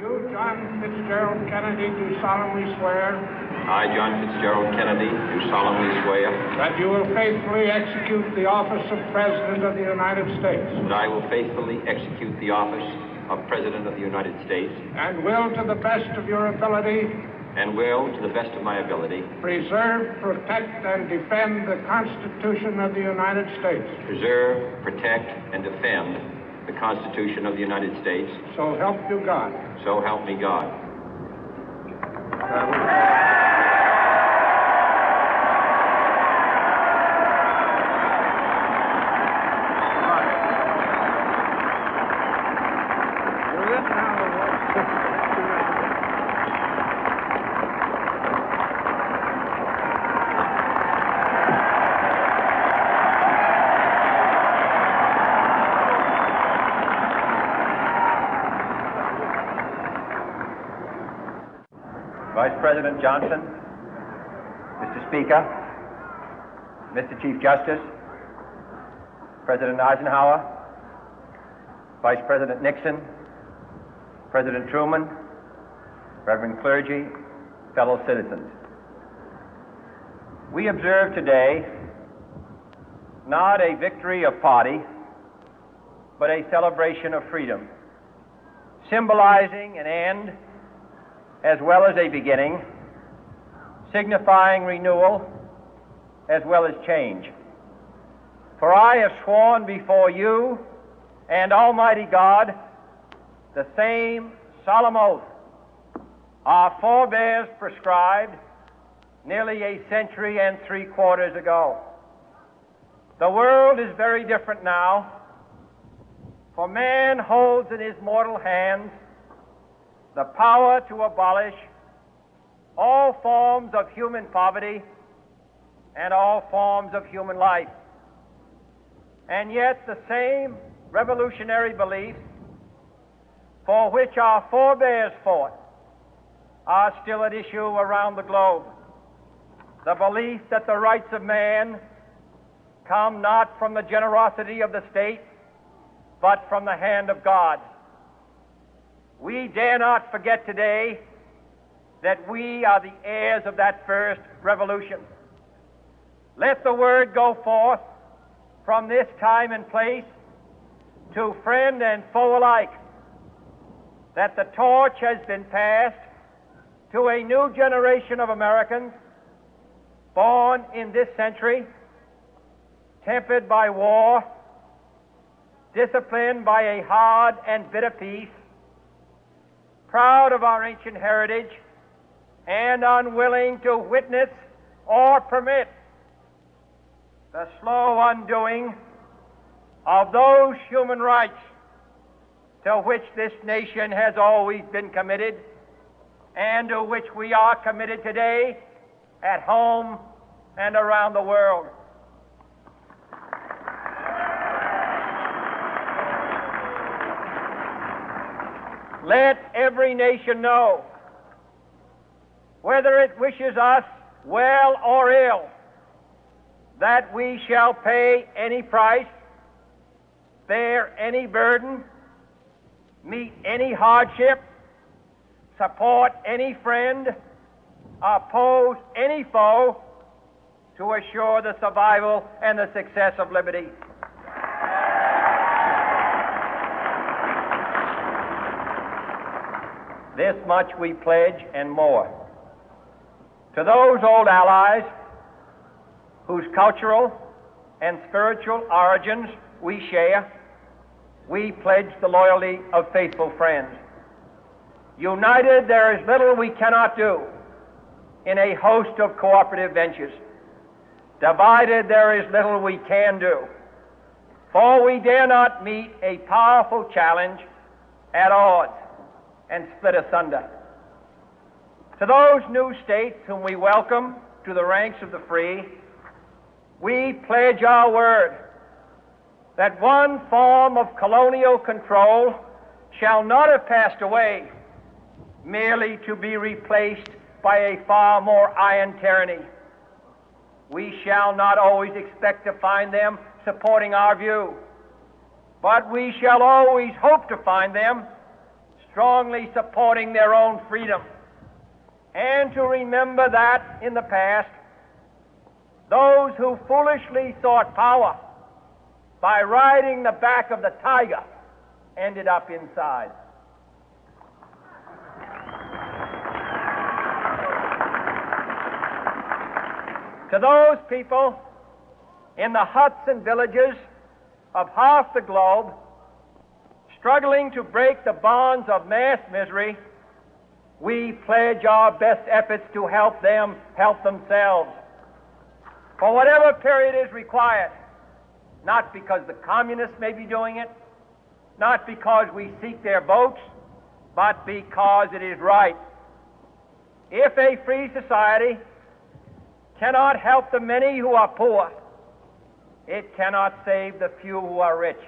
You, John Fitzgerald Kennedy, do solemnly swear I, John Fitzgerald Kennedy, do solemnly swear that you will faithfully execute the office of President of the United States that I will faithfully execute the office of President of the United States, and will, to the best of your ability, and will, to the best of my ability, preserve, protect, and defend the Constitution of the United States. preserve, protect, and defend the Constitution of the United States. So help you God. So help me God. Vice President Johnson, Mr. Speaker, Mr. Chief Justice, President Eisenhower, Vice President Nixon, President Truman, Reverend clergy, fellow citizens. We observe today not a victory of party, but a celebration of freedom, symbolizing an end as well as a beginning, signifying renewal as well as change. For I have sworn before you and Almighty God the same solemn oath our forebears prescribed nearly a century and 3/4 ago. The world is very different now, for man holds in his mortal hands the power to abolish all forms of human poverty and all forms of human life. And yet the same revolutionary beliefs for which our forebears fought are still at issue around the globe. The belief that the rights of man come not from the generosity of the state, but from the hand of God. We dare not forget today that we are the heirs of that first revolution. Let the word go forth from this time and place to friend and foe alike that the torch has been passed to a new generation of Americans born in this century, tempered by war, disciplined by a hard and bitter peace, proud of our ancient heritage, and unwilling to witness or permit the slow undoing of those human rights to which this nation has always been committed and to which we are committed today at home and around the world. Let every nation know, whether it wishes us well or ill, that we shall pay any price, bear any burden, meet any hardship, support any friend, oppose any foe to assure the survival and the success of liberty. This much we pledge and more. To those old allies whose cultural and spiritual origins we share, we pledge the loyalty of faithful friends. United, there is little we cannot do in a host of cooperative ventures. Divided, there is little we can do, for we dare not meet a powerful challenge at odds and split asunder. To those new states whom we welcome to the ranks of the free, we pledge our word that one form of colonial control shall not have passed away merely to be replaced by a far more iron tyranny. We shall not always expect to find them supporting our view, but we shall always hope to find them strongly supporting their own freedom, and to remember that in the past, those who foolishly sought power by riding the back of the tiger ended up inside. To those people in the huts and villages of half the globe struggling to break the bonds of mass misery, we pledge our best efforts to help them help themselves for whatever period is required, not because the communists may be doing it, not because we seek their votes, but because it is right. If a free society cannot help the many who are poor, it cannot save the few who are rich.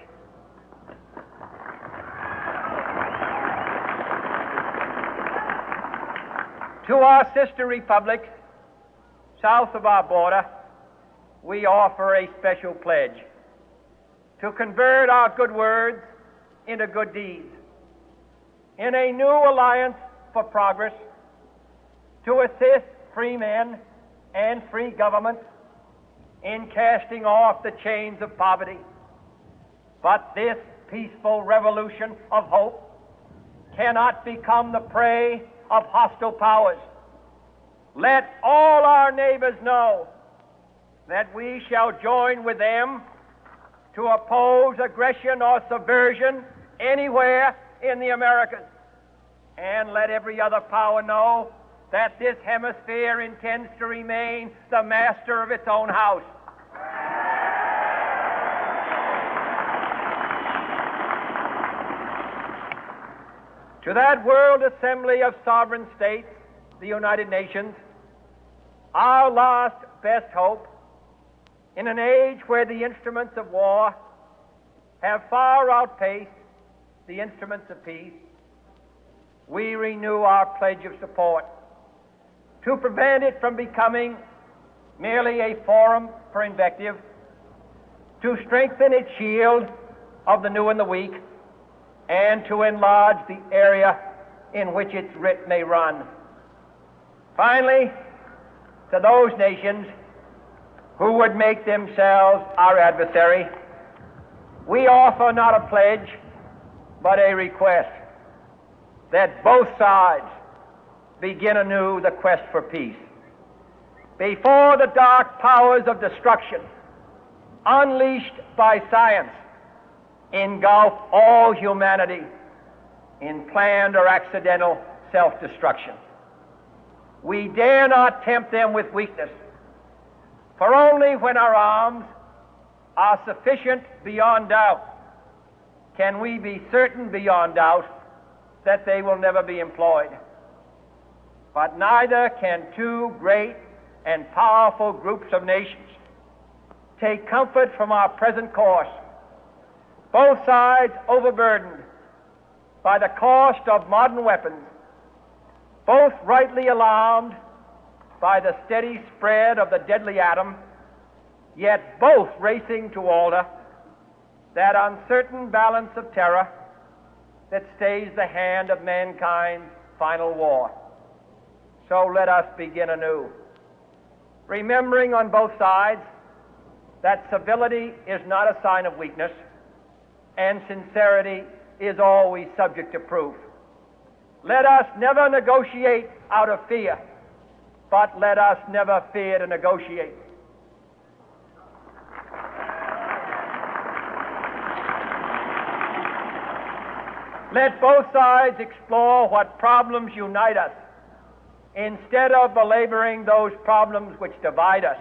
To our sister republics south of our border, we offer a special pledge to convert our good words into good deeds, in a new alliance for progress, to assist free men and free governments in casting off the chains of poverty. But this peaceful revolution of hope cannot become the prey of hostile powers. Let all our neighbors know that we shall join with them to oppose aggression or subversion anywhere in the Americas. And let every other power know that this hemisphere intends to remain the master of its own house. To that World Assembly of Sovereign States, the United Nations, our last best hope, in an age where the instruments of war have far outpaced the instruments of peace, we renew our pledge of support to prevent it from becoming merely a forum for invective, to strengthen its shield of the new and the weak, and to enlarge the area in which its writ may run. Finally, to those nations who would make themselves our adversary, we offer not a pledge, but a request that both sides begin anew the quest for peace. Before the dark powers of destruction, unleashed by science, engulf all humanity in planned or accidental self-destruction, we dare not tempt them with weakness, for only when our arms are sufficient beyond doubt can we be certain beyond doubt that they will never be employed. But neither can two great and powerful groups of nations take comfort from our present course, both sides overburdened by the cost of modern weapons, both rightly alarmed by the steady spread of the deadly atom, yet both racing to alter that uncertain balance of terror that stays the hand of mankind's final war. So let us begin anew, remembering on both sides that civility is not a sign of weakness, and sincerity is always subject to proof. Let us never negotiate out of fear, but let us never fear to negotiate. Let both sides explore what problems unite us, instead of belaboring those problems which divide us.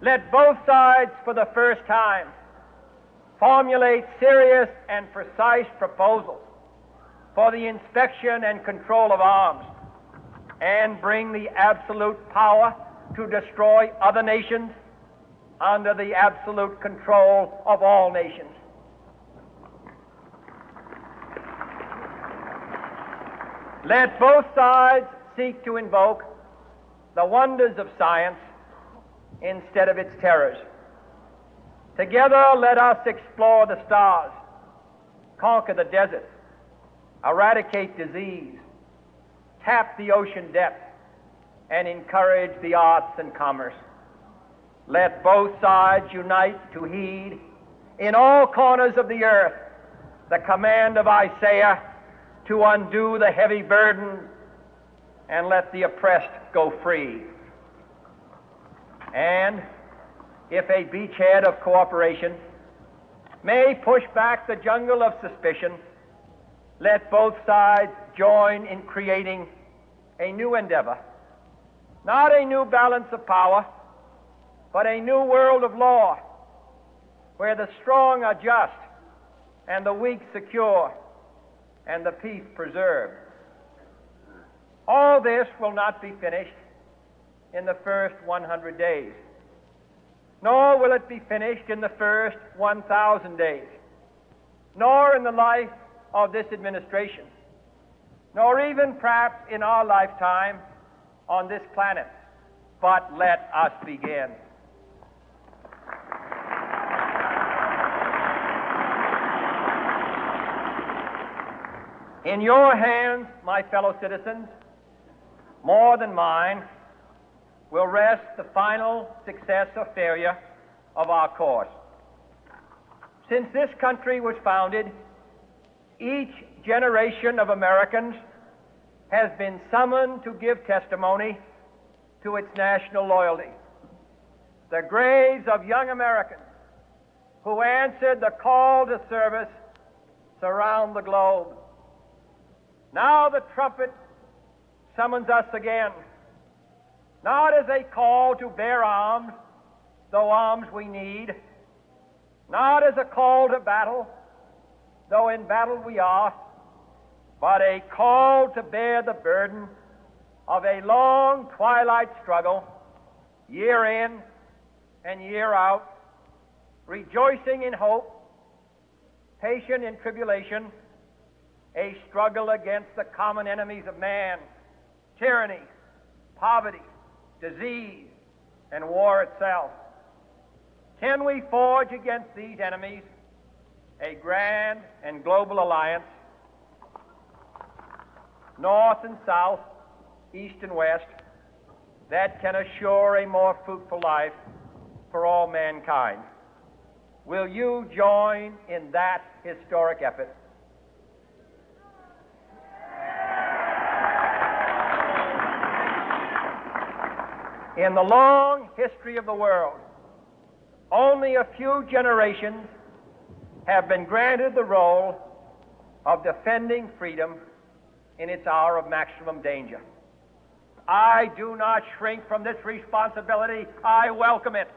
Let both sides, for the first time, formulate serious and precise proposals for the inspection and control of arms, and bring the absolute power to destroy other nations under the absolute control of all nations. Let both sides seek to invoke the wonders of science instead of its terrors. Together, let us explore the stars, conquer the deserts, eradicate disease, tap the ocean depth, and encourage the arts and commerce. Let both sides unite to heed in all corners of the earth the command of Isaiah to undo the heavy burden and let the oppressed go free. and, if a beachhead of cooperation, may push back the jungle of suspicion, let both sides join in creating a new endeavor, not a new balance of power, but a new world of law, where the strong are just and the weak secure and the peace preserved. All this will not be finished in the first 100 days, nor will it be finished in the first 1,000 days, nor in the life of this administration, nor even perhaps in our lifetime on this planet. But let us begin. In your hands, my fellow citizens, more than mine, will rest the final success or failure of our course. Since this country was founded, each generation of Americans has been summoned to give testimony to its national loyalty. The graves of young Americans who answered the call to service surround the globe. Now the trumpet summons us again, not as a call to bear arms, though arms we need, not as a call to battle, though in battle we are, but a call to bear the burden of a long twilight struggle, year in and year out, rejoicing in hope, patient in tribulation, a struggle against the common enemies of man, tyranny, poverty, disease, and war itself. Can we forge against these enemies a grand and global alliance, north and south, east and west, that can assure a more fruitful life for all mankind? Will you join in that historic effort? In the long history of the world, only a few generations have been granted the role of defending freedom in its hour of maximum danger. I do not shrink from this responsibility. I welcome it.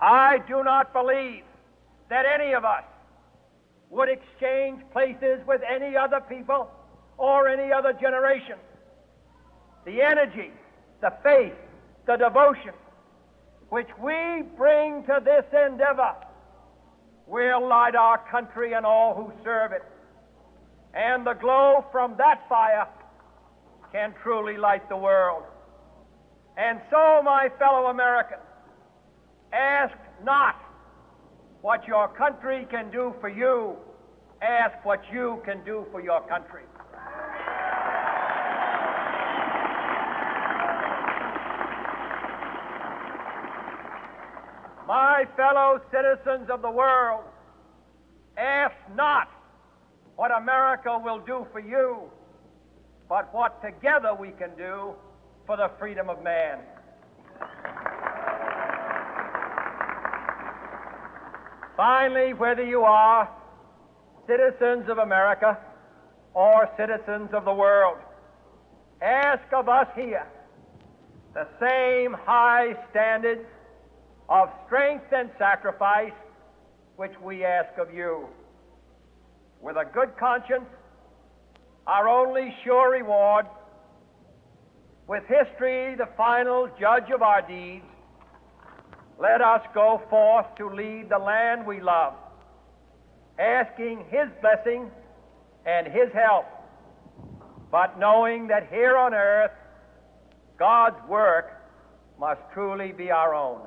I do not believe that any of us would exchange places with any other people or any other generation. The energy, the faith, the devotion which we bring to this endeavor will light our country and all who serve it. And the glow from that fire can truly light the world. And so, my fellow Americans, ask not what your country can do for you, ask what you can do for your country. My fellow citizens of the world, ask not what America will do for you, but what together we can do for the freedom of man. Finally, whether you are citizens of America or citizens of the world, ask of us here the same high standards of strength and sacrifice which we ask of you. With a good conscience, our only sure reward, with history the final judge of our deeds, let us go forth to lead the land we love, asking His blessing and His help, but knowing that here on earth, God's work must truly be our own.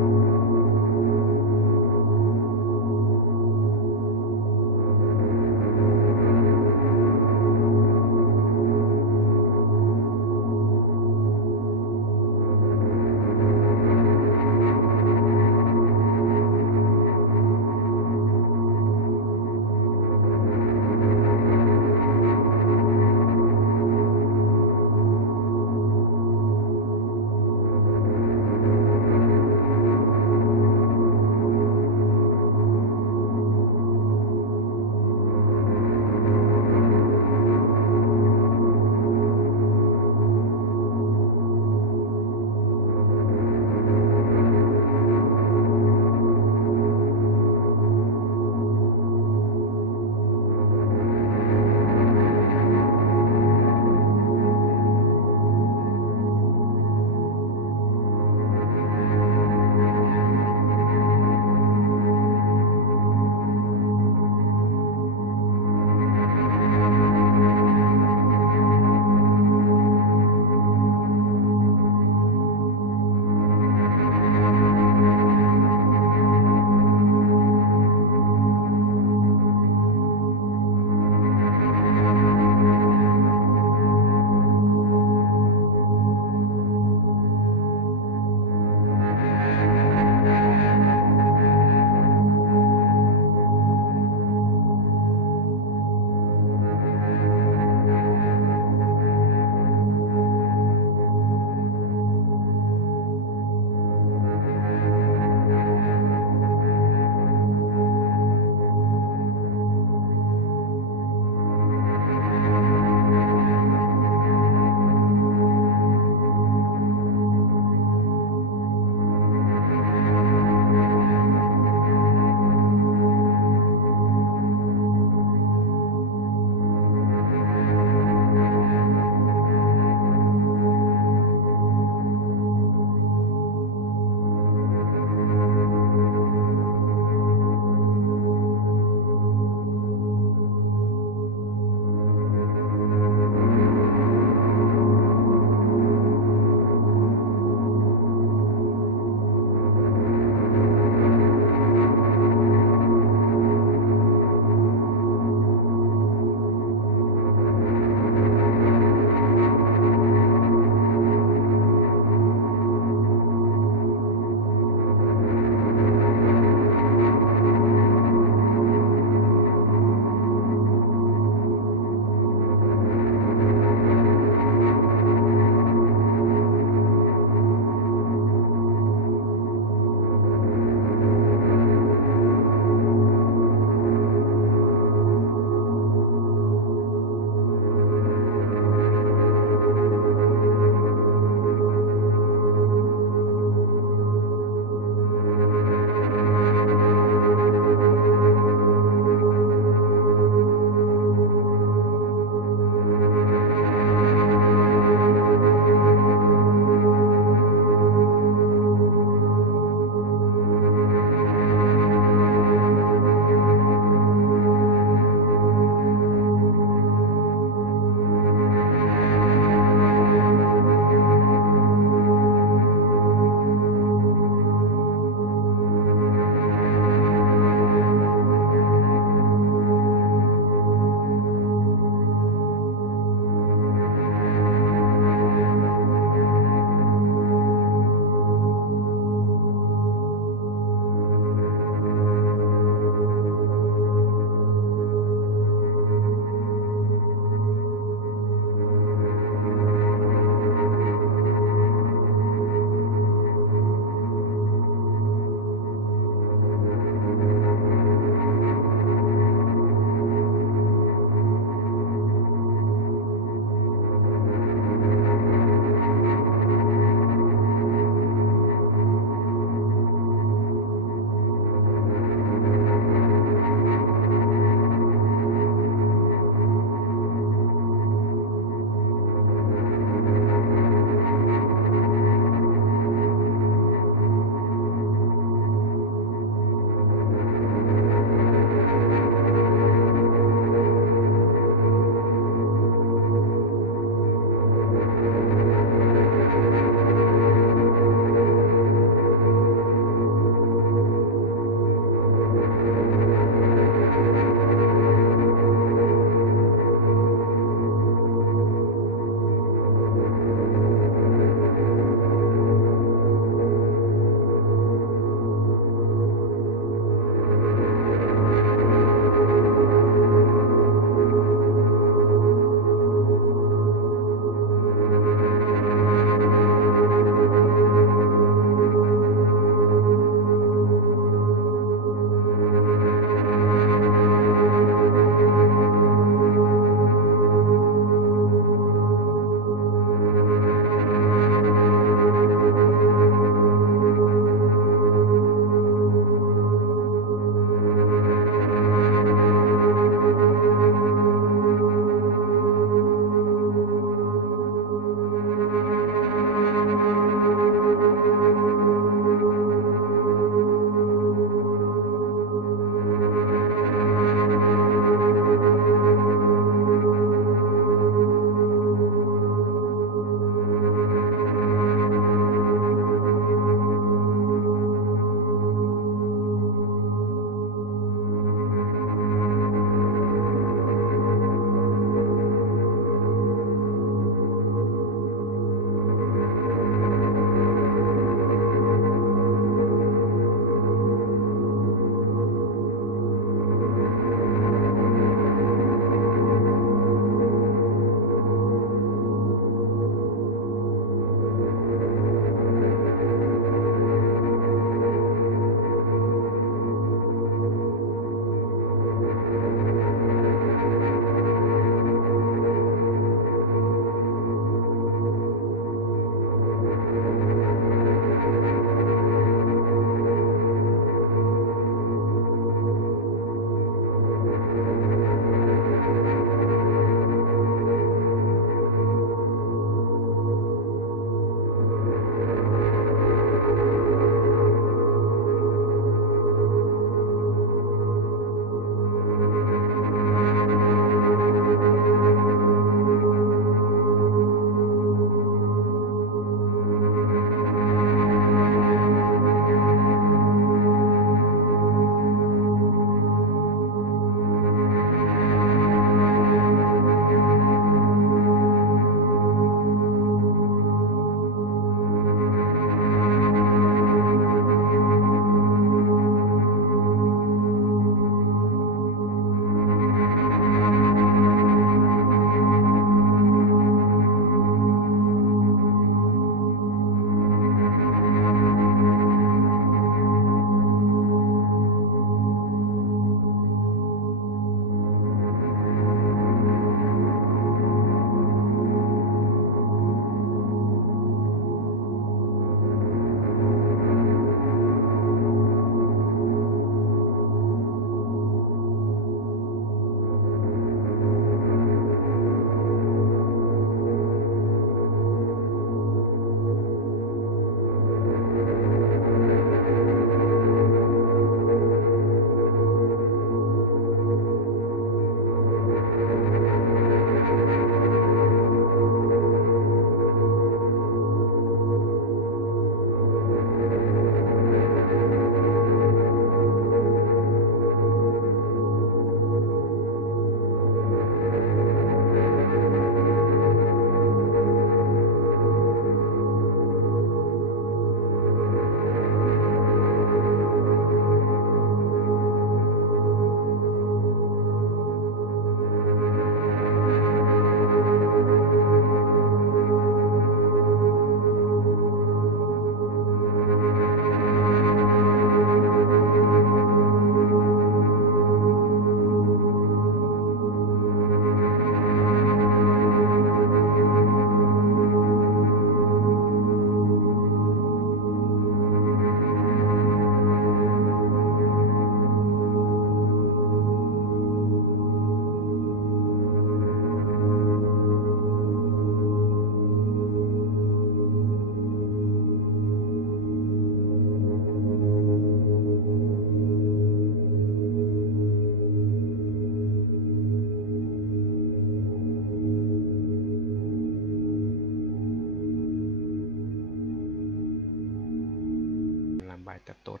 tốt.